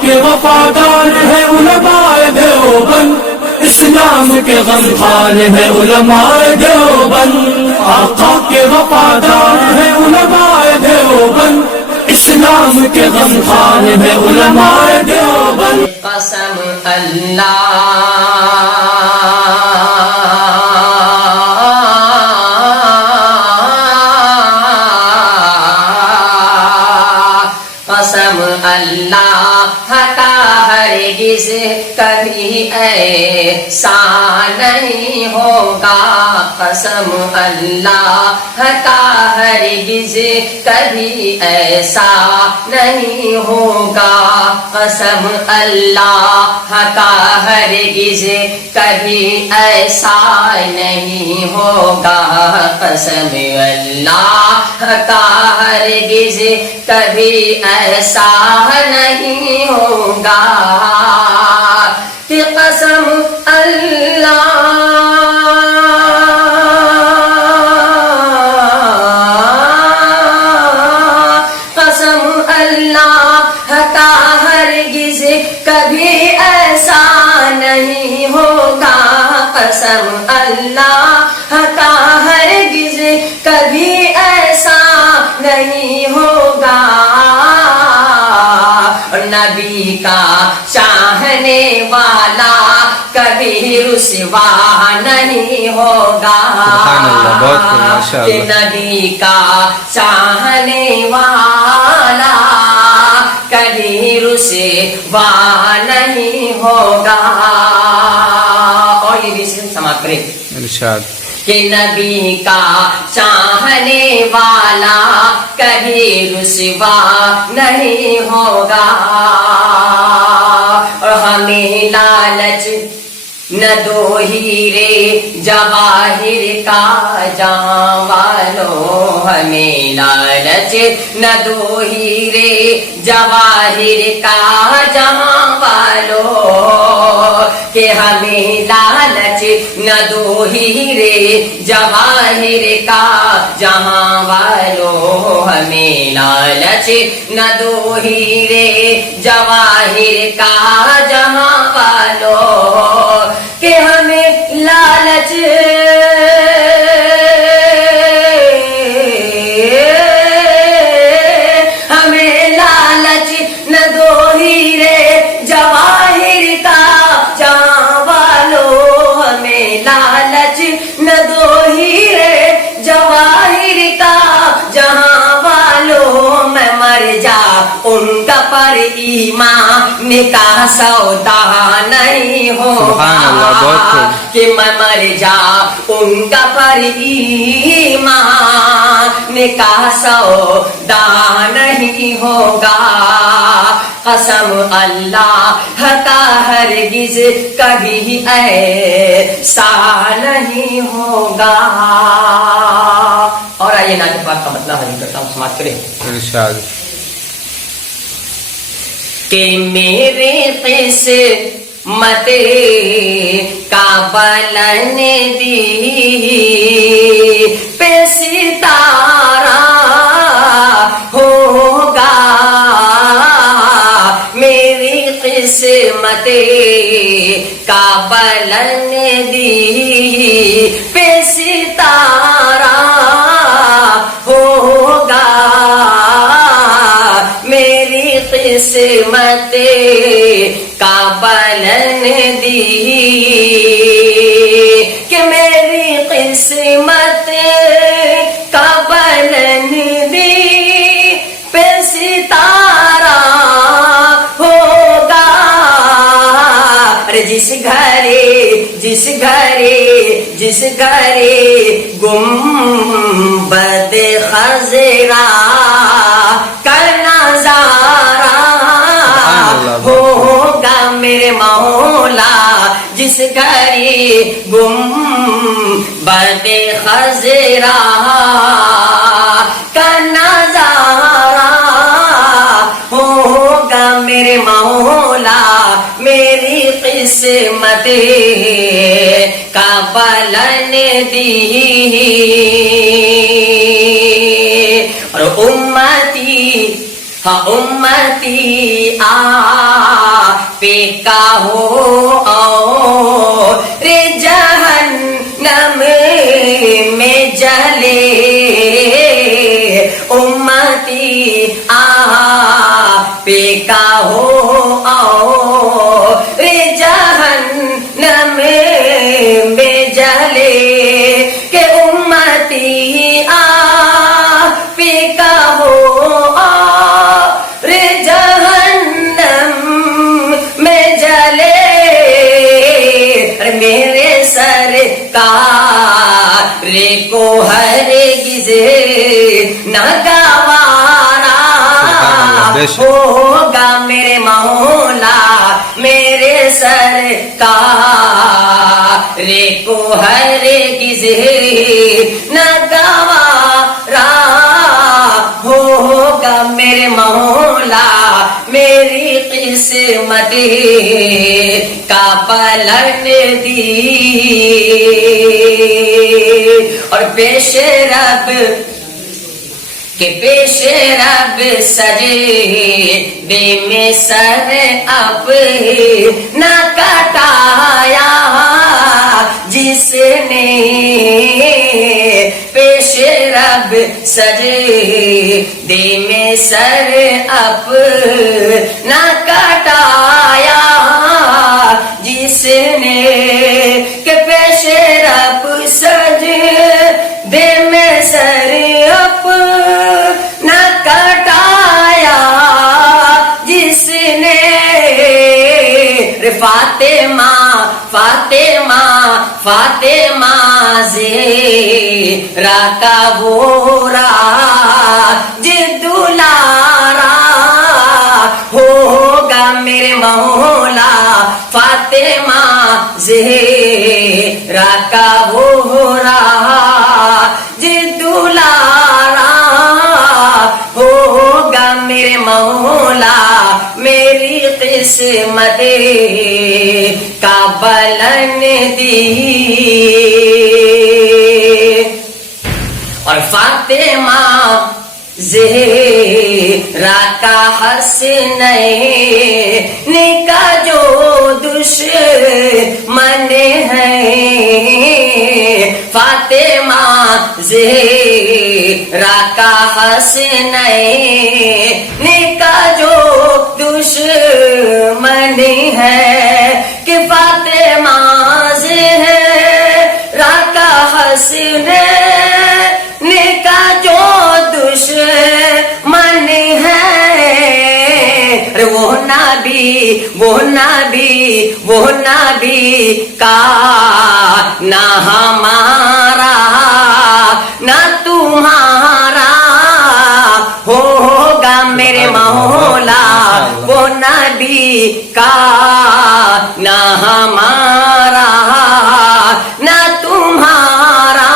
کے وفادار ہے علماء دیوبند، اسلام کے غمخوار ہے علماء دیوبند، آقا کے وفادار ہے علماء دیوبند، اسلام کے غمخوار ہے علماء دیوبند۔ قسم اللہ قسم اللہ کا ہرگز کبھی ایسا نہیں ہوگا، قسم اللہ کا ہرگز کبھی ایسا نہیں ہوگا، قسم اللہ کا ہرگز کبھی ایسا نہیں ہوگا، قسم اللہ کا ہرگز کبھی ایسا نہیں ہوگا کہ قسم اللہ قسم اللہ کا ہرگز کبھی ایسا نہیں ہوگا، قسم اللہ کا ہرگز کبھی ایسا نہیں ہوگا، نبی کا چاہنے والا کبھی رسوا نہیں ہوگا، کہ نبی کا چاہنے والا کبھی رسوا نہیں ہوگا۔ اور یہ بھی سماعت کریں ارشاد کہ نبی کا چاہنے والا کبھی رسوا نہیں ہوگا، اور ہمیں لالچ نہ دو ہیرے جواہر کا جان والو، ہمیں لالچ نہ دو ہیرے جواہر کا جان والو، کہ ہمیں لالچ نہ دو ہیرے جواہر کا جہاں والو، ہمیں لالچ نہ دو ہیرے جواہر کا جہاں والو، کہ ہمیں لالچ نہ دو ہیرے جواہر کا جہاں والو، ہمیں لالچ نہ دو ہیرے جواہر کا جہاں والو، میں مر جا ان کا پر ایمان نکاح سودا نہیں ہوگا، کہ میں مر جا ان کا پر ایمان نکاح سودا نہیں ہوگا، قسم اللہ کا ہرگز کبھی ایسا نہیں ہوگا۔ اور آئیے نعت پاک کا مطلب حاضر کرتا ہوں، سماعت کریں ارشاد کہ میرے قسمت کا بلن دی پہ ستارہ ہوگا، میری قسمت کا بلن دی پہ ستارہ ہوگا، میری قسمت کا بلن دی کہ میری قسمت کا بلن دی پہ ستارہ ہوگا، جس گھرے گنبد خضرا کا نظارہ ہوگا میرے مولا، جس گھرے گنبد خضرا کا نظارہ ہوگا میرے مولا، میری قسمت کا بلن دی اور امتی ہاں امتی آپ کا ہو اور جہنم میں جلے، امتی آپ کا ہو اور جہنم میں جلے، کہ امتی آپ کا ہو اور جہنم میں جلے، میرے سرکار کو ہرگز نہ گوارا ہوگا میرے مولا، میرے سرکار کو ہرگز نہ گوارا ہوگا میرے مولا، میری قسمت کا پلٹ دی، اور پیش رب کہ پیش رب سجدے میں سر اپنا کٹایا، جس نے پیش رب سجدے میں سر اپنا کٹایا، جس نے کہ پیش رب سجدے میں سر اپنا کٹایا، جس نے فاطمہ فاطمہ فاطمہ زہرا کا وہ راج دلارا ہوگا میرے مولا، فاطمہ زہرا کا وہ راج دلارا ہوگا میرے مولا، میری قسمت کا بلندی، اور فاطمہ زہرا کا حسنین کا جو دشمن ہے، فاطمہ زہرا کا حسنین کا جو دشمن ہے، کہ فاطمہ زہرا کا حسنین کا جو دشمن ہے، وہ نبی کا نہ ہمارا نہ تمہارا ہوگا میرے مولا، وہ نبی کا نہ ہمارا نہ تمہارا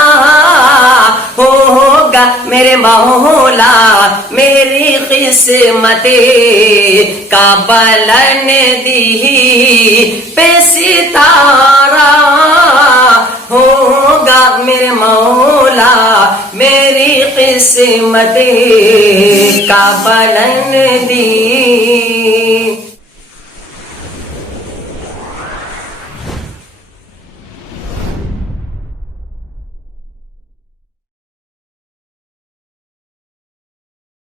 ہوگا میرے مولا، میری قسمت کا بلندی پہ ستارہ ہوگا میرے مولا، میری قسمت کا بلندی۔